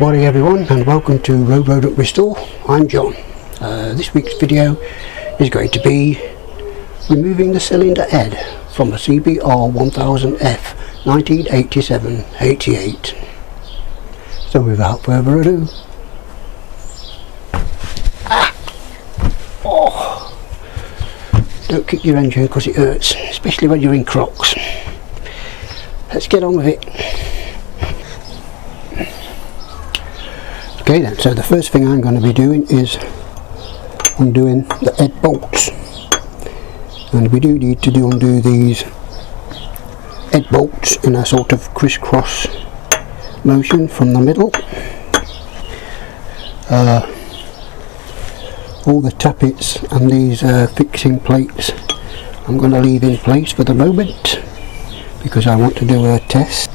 Morning everyone, and welcome to Road Rodent Restore. I'm John. This week's video is going to be removing the cylinder head from a Cbr1000f 1987-88. So without further ado, don't kick your engine because it hurts, especially when you're in Crocs. Let's get on with it. Okay then, so the first thing I'm going to be doing is undoing the head bolts, and we do need to undo these head bolts in a sort of crisscross motion from the middle. All the tappets and these fixing plates I'm going to leave in place for the moment because I want to do a test.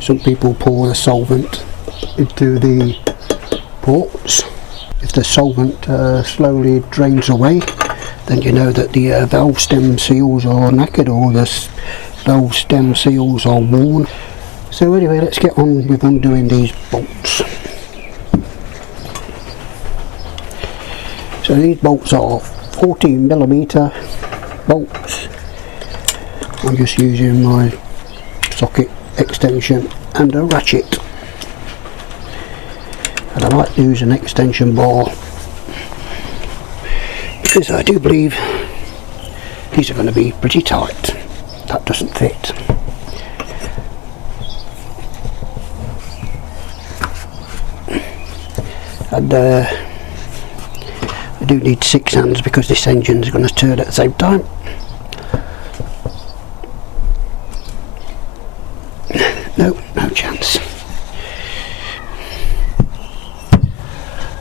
Some people pour the solvent into the ports. If the solvent slowly drains away, then you know that the valve stem seals are knackered or the valve stem seals are worn. So anyway, let's get on with undoing these bolts. So these bolts are 14mm bolts. I'm just using my socket extension and a ratchet. And I might use an extension bar because I do believe these are going to be pretty tight. That doesn't fit. And I do need 6 hands because this engine is going to turn at the same time. No chance.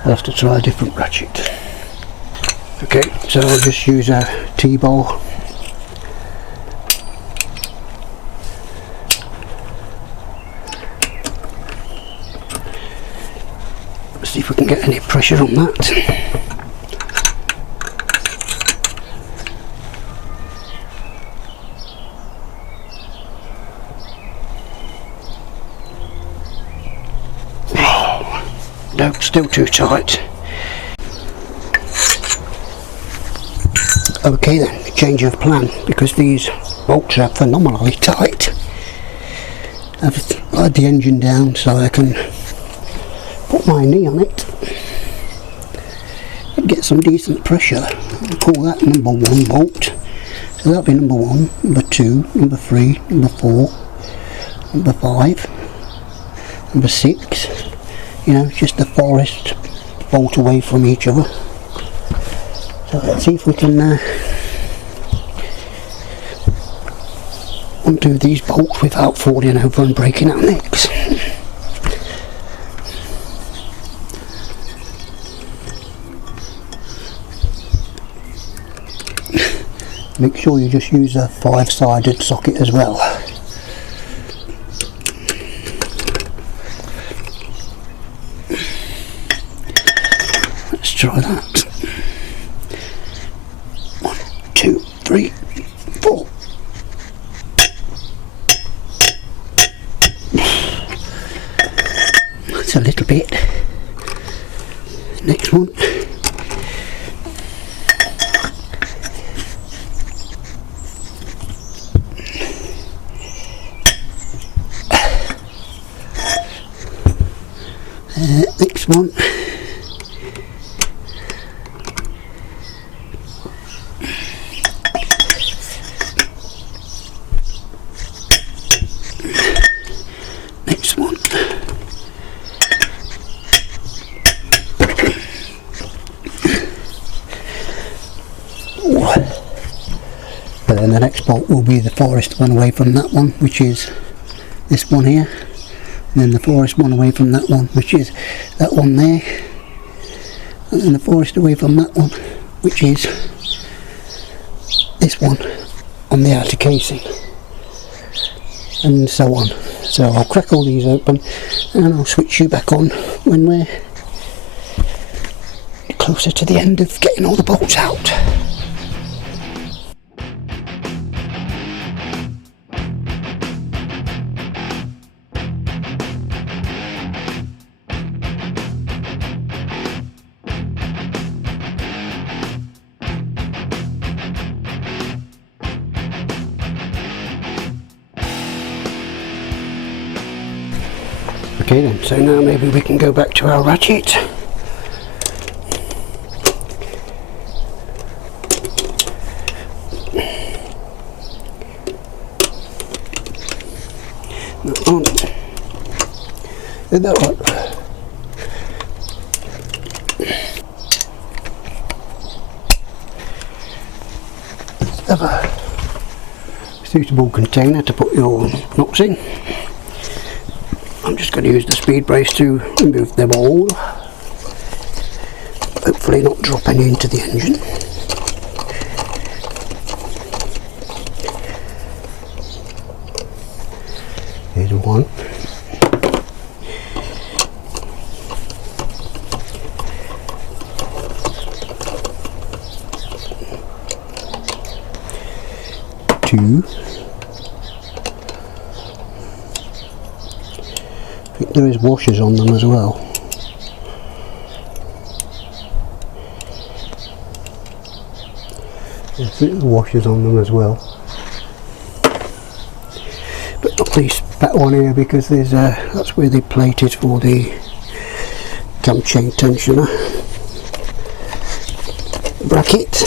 I'll have to try a different ratchet. Okay, so I'll just use a T-bar. See if we can get any pressure on that. No, still too tight. Okay then, change of plan, because these bolts are phenomenally tight. I've laid the engine down so I can put my knee on it and get some decent pressure. I'll call that number 1 bolt. So that'll be number 1, number 2, number 3, number 4, number 5, number 6. You know, just the farthest bolt away from each other. So let's see if we can undo these bolts without falling over and breaking our necks. Make sure you just use a 5-sided socket as well. Let's try that. 1, 2, 3, 4. That's a little bit. Next one. Next one. Next one. And then the next bolt will be the farthest one away from that one, which is this one here. And then the farthest one away from that one, which is that one there. And then the farthest away from that one, which is this one on the outer casing. And so on. So I'll crack all these open and I'll switch you back on when we're closer to the end of getting all the bolts out. Okay then, so now maybe we can go back to our ratchet. That on. Did that one? Have a suitable container to put your nuts in. I'm just going to use the speed brace to remove them all. Hopefully not drop any into the engine. Here's one. Two. I think there is washers on them as well. I think there's washers on them as well. But not least that one here, because there's that's where the plate is for the cam chain tensioner bracket.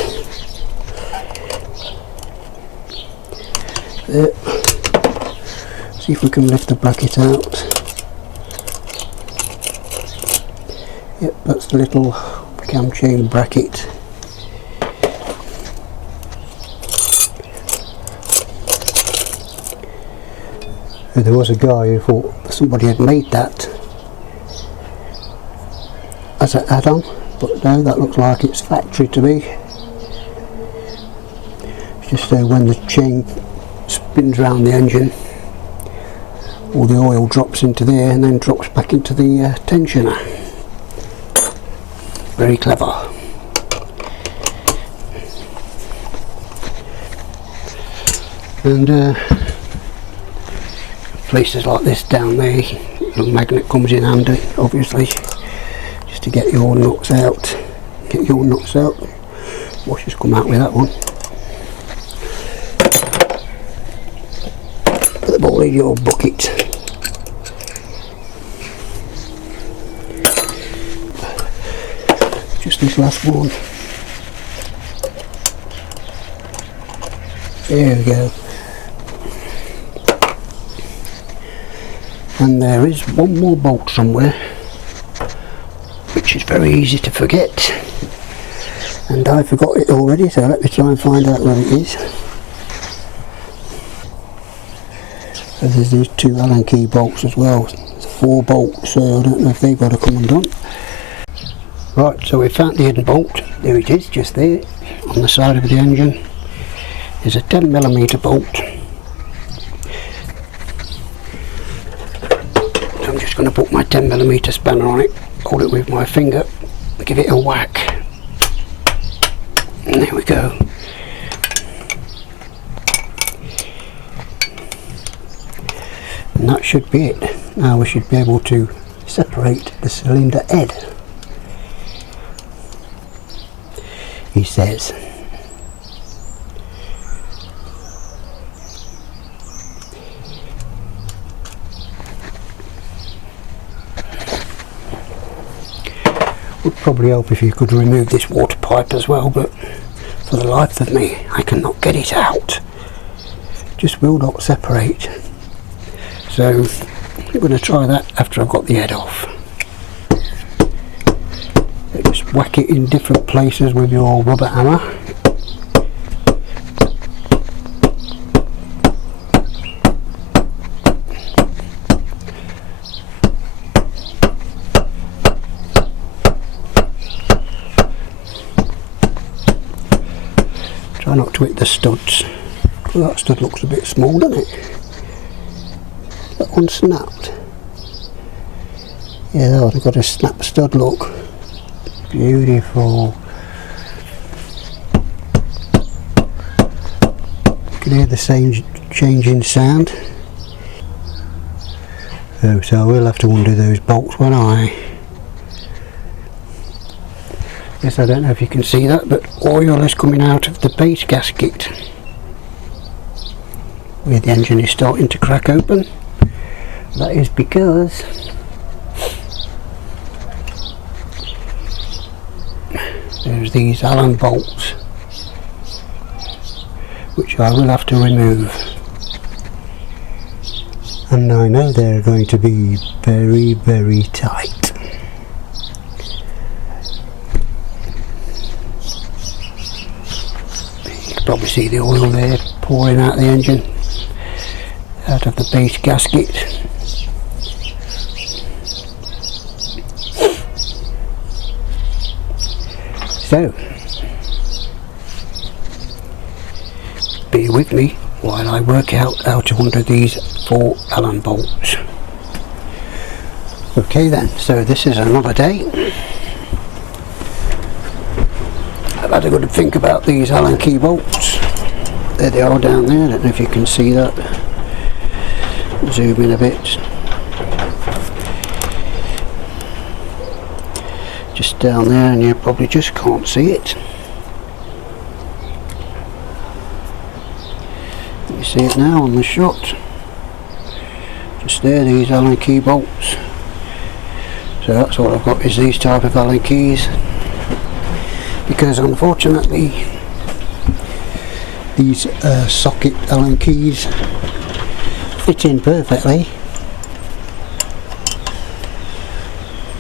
There. See if we can lift the bracket out. Yep, that's the little cam chain bracket. And there was a guy who thought somebody had made that as an add-on, but no, that looks like it's factory to me. It's just when the chain spins around the engine, all the oil drops into there and then drops back into the tensioner. Very clever. And places like this down there, the magnet comes in handy, obviously, just to get your nuts out. Get your nuts out. Washers come out with that one. Put the ball in your bucket. Just this last one. There we go. And there is one more bolt somewhere, which is very easy to forget. And I forgot it already, so let me try and find out where it is. So there's these two Allen key bolts as well. It's 4 bolts, so I don't know if they've got to come undone. Right, so we found the hidden bolt. There it is, just there, on the side of the engine. There's a 10mm bolt. So I'm just going to put my 10mm spanner on it, hold it with my finger, give it a whack. And there we go. And that should be it. Now we should be able to separate the cylinder head, he says. Would probably help if you could remove this water pipe as well, but for the life of me I cannot get it out. Just will not separate. So I'm going to try that after I've got the head off. Just whack it in different places with your rubber hammer. Try not to hit the studs. Well, that stud looks a bit small, doesn't it? That one snapped. Yeah, that one's got a snap stud look. Beautiful. You can hear the same changing sound. Oh, so I will have to undo those bolts, won't I? Yes, I don't know if you can see that, but oil is coming out of the base gasket where the engine is starting to crack open. That is because there's these Allen bolts, which I will have to remove. And I know they're going to be very, very tight. You can probably see the oil there pouring out the engine, out of the base gasket. So, be with me while I work out how to undo these 4 Allen bolts. Okay then, so this is another day. I've had a good think about these Allen key bolts. There they are down there, I don't know if you can see that. Zoom in a bit. Just down there, and you probably just can't see it. You see it now on the shot. Just there, these Allen key bolts. So that's what I've got, is these type of Allen keys. Because unfortunately these socket Allen keys fit in perfectly,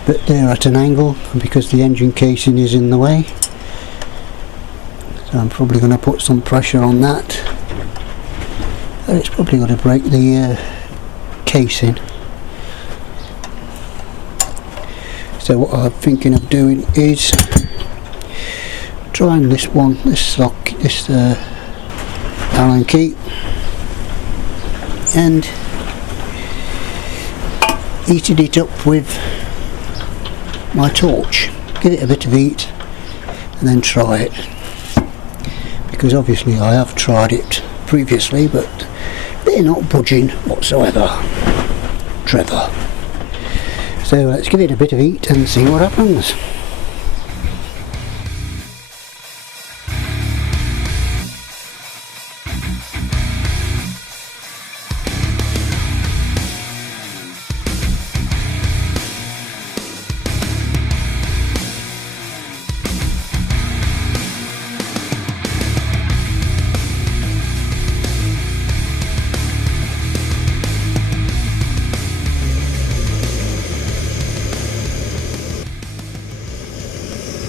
but they're at an angle because the engine casing is in the way. So I'm probably going to put some pressure on that. It's probably going to break the casing. So what I'm thinking of doing is trying this Allen key, and heating it up with my torch, give it a bit of heat and then try it, because obviously I have tried it previously but they're not budging whatsoever. Trevor. So let's give it a bit of heat and see what happens.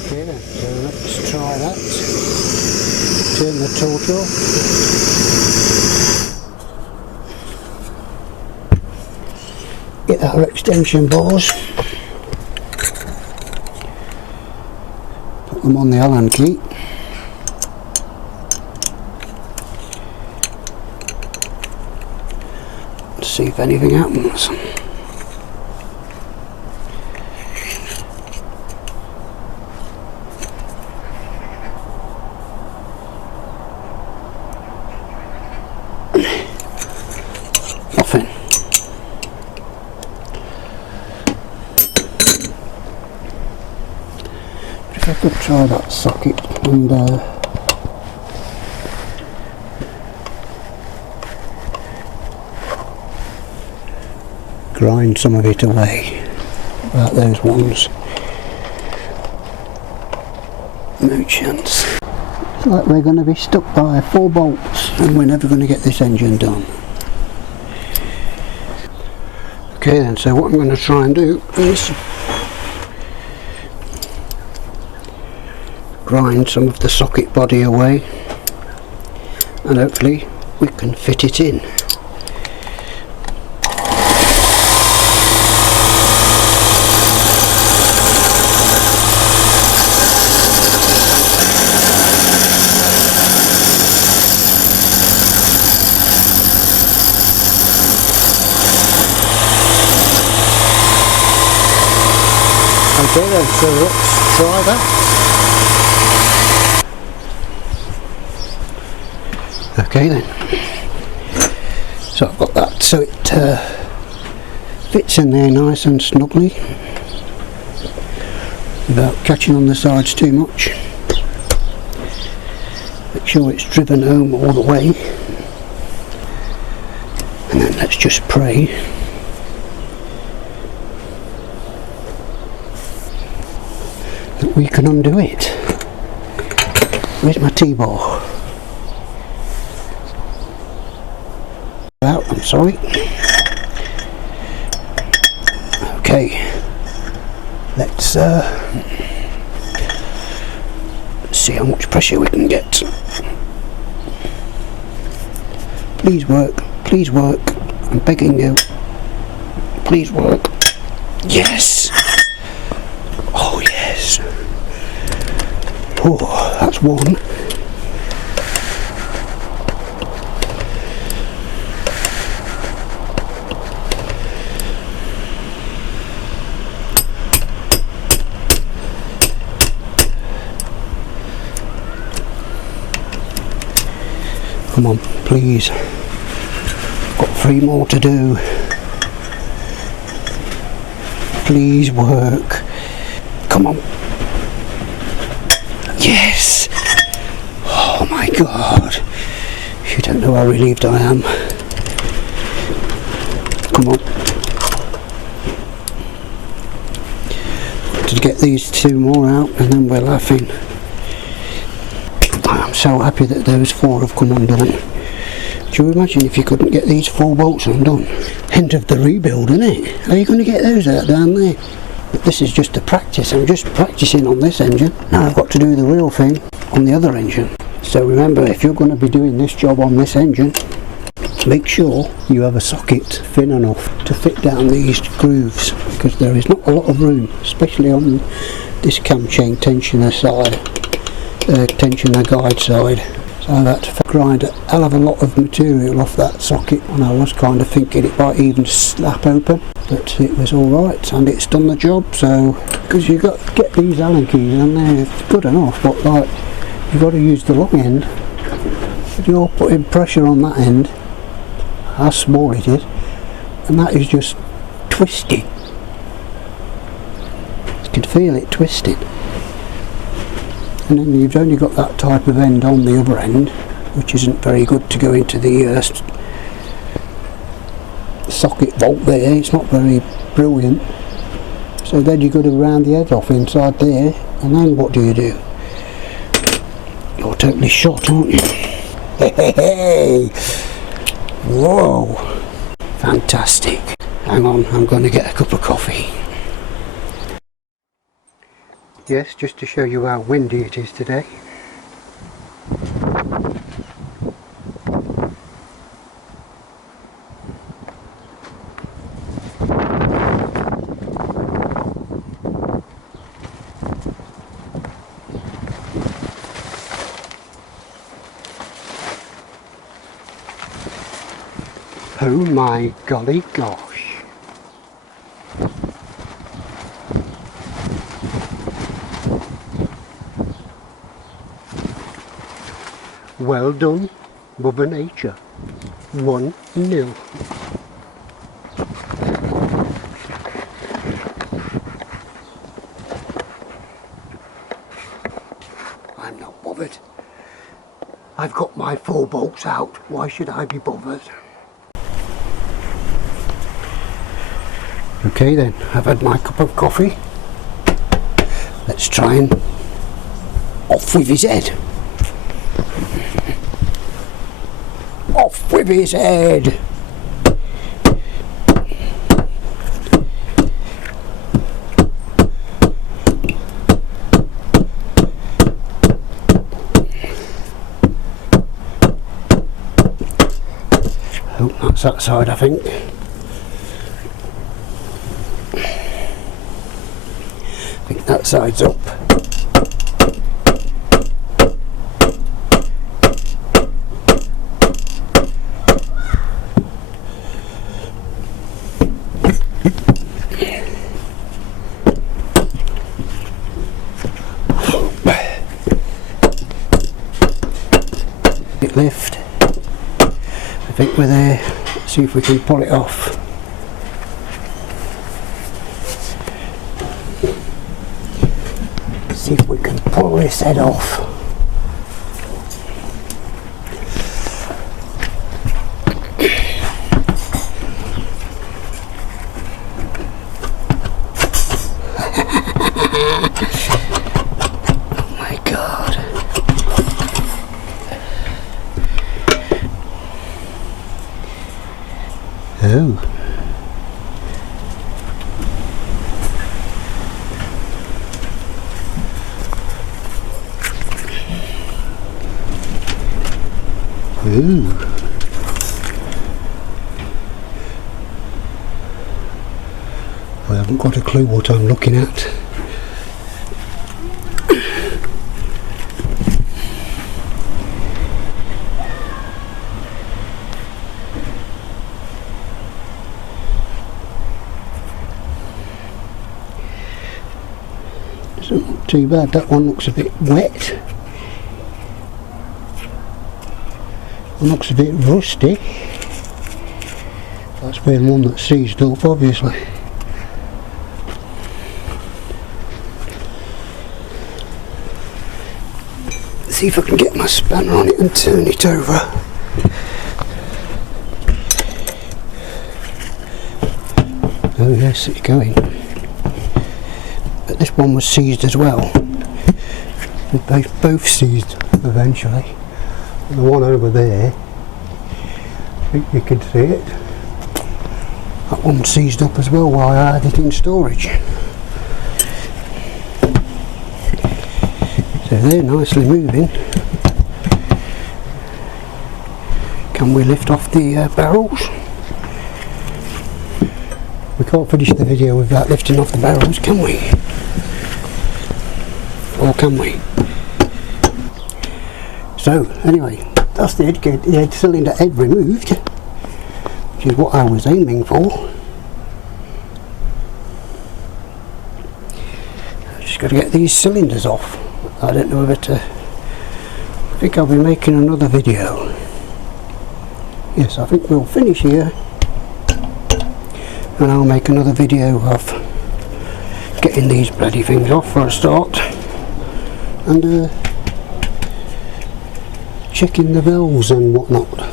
Okay then, so let's try that. Turn the torch off. Get our extension bars. Put them on the Allen key. See if anything happens. Nothing. If I could try that socket and grind some of it away, about those ones. No chance. It's like we're going to be stuck by 4 bolts and we're never going to get this engine done. Okay then, so what I'm going to try and do is grind some of the socket body away and hopefully we can fit it in. Okay then, so let's try that. Okay then, so I've got that so it fits in there nice and snugly without catching on the sides too much. Make sure it's driven home all the way, and then let's just pray that we can undo it. Where's my T-bar? Out, I'm sorry. Okay, let's see how much pressure we can get. Please work, I'm begging you. Please work. Yes! Oh yes! Oh, that's one. Come on, please. Got 3 more to do. Please work. Come on. Yes! Oh my god. You don't know how relieved I am. Come on. To get these 2 more out and then we're laughing. I'm so happy that those 4 have come undone. Do you imagine if you couldn't get these 4 bolts undone? End of the rebuild, isn't it? How are you going to get those out down there? But this is just a practice. I'm just practicing on this engine. Now I've got to do the real thing on the other engine. So remember, if you're going to be doing this job on this engine, make sure you have a socket thin enough to fit down these grooves, because there is not a lot of room, especially on this cam chain tensioner side. Tensioner guide side, so I've had to grind a hell of a lot of material off that socket, and I was kind of thinking it might even slap open, but it was alright and it's done the job. So because you've got to get these Allen keys and they're good enough, but like you've got to use the long end. If you're putting pressure on that end, how small it is, and that is just twisting. You can feel it twisting. And then you've only got that type of end on the other end, which isn't very good to go into the socket bolt there. It's not very brilliant. So then you've got to round the head off inside there, and then what do? You're totally shot, aren't you? Hey! Whoa! Fantastic. Hang on, I'm going to get a cup of coffee. Yes, just to show you how windy it is today. Oh my golly gosh. Well done, Mother Nature. 1-0. I'm not bothered. I've got my 4 bolts out. Why should I be bothered? Okay then, I've had my cup of coffee. Let's try and off with his head. Off with his head! Oh, that's that side, I think. I think that side's up. Lift. I think we're there. Let's see if we can pull it off. See if we can pull this head off. Oh my god. Ooh. I haven't got a clue what I'm looking at. It's not too bad. That one looks a bit wet. One looks a bit rusty. That's been one that's seized up, obviously. Let's see if I can get my spanner on it and turn it over. Oh yes, it's going. But this one was seized as well. They both seized eventually. The one over there, I think you can see it. That one seized up as well while I had it in storage. So they're nicely moving. Can we lift off the barrels? We can't finish the video without lifting off the barrels, can we? Or can we? So anyway, that's the head cylinder head removed, which is what I was aiming for. Just got to get these cylinders off. I don't know whether to. I think I'll be making another video. Yes, I think we'll finish here, and I'll make another video of getting these bloody things off for a start, and checking the valves and whatnot.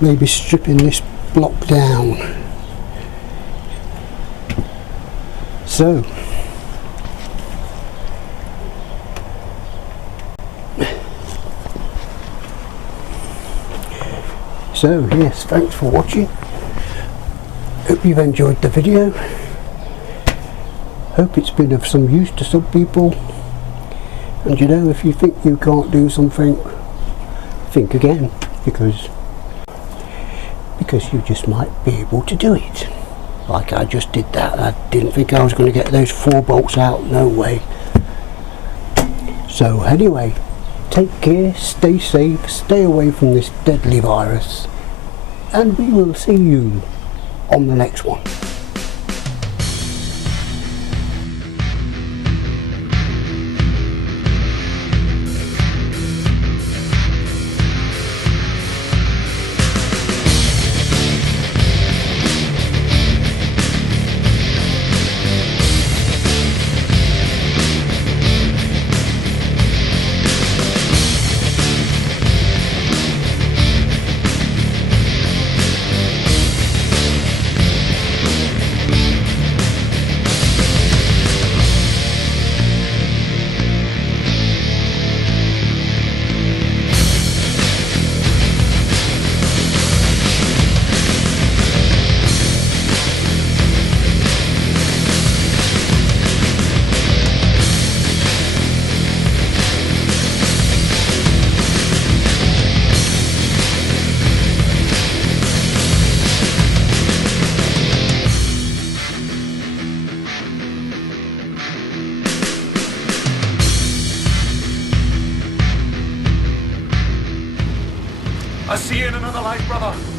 Maybe stripping this block down. So yes, thanks for watching. Hope you've enjoyed the video. Hope it's been of some use to some people. And you know, if you think you can't do something, think again, because you just might be able to do it. Like I just did that. I didn't think I was going to get those 4 bolts out, no way. So anyway, take care, stay safe, stay away from this deadly virus, and we will see you on the next one. I'll see you in another life, brother.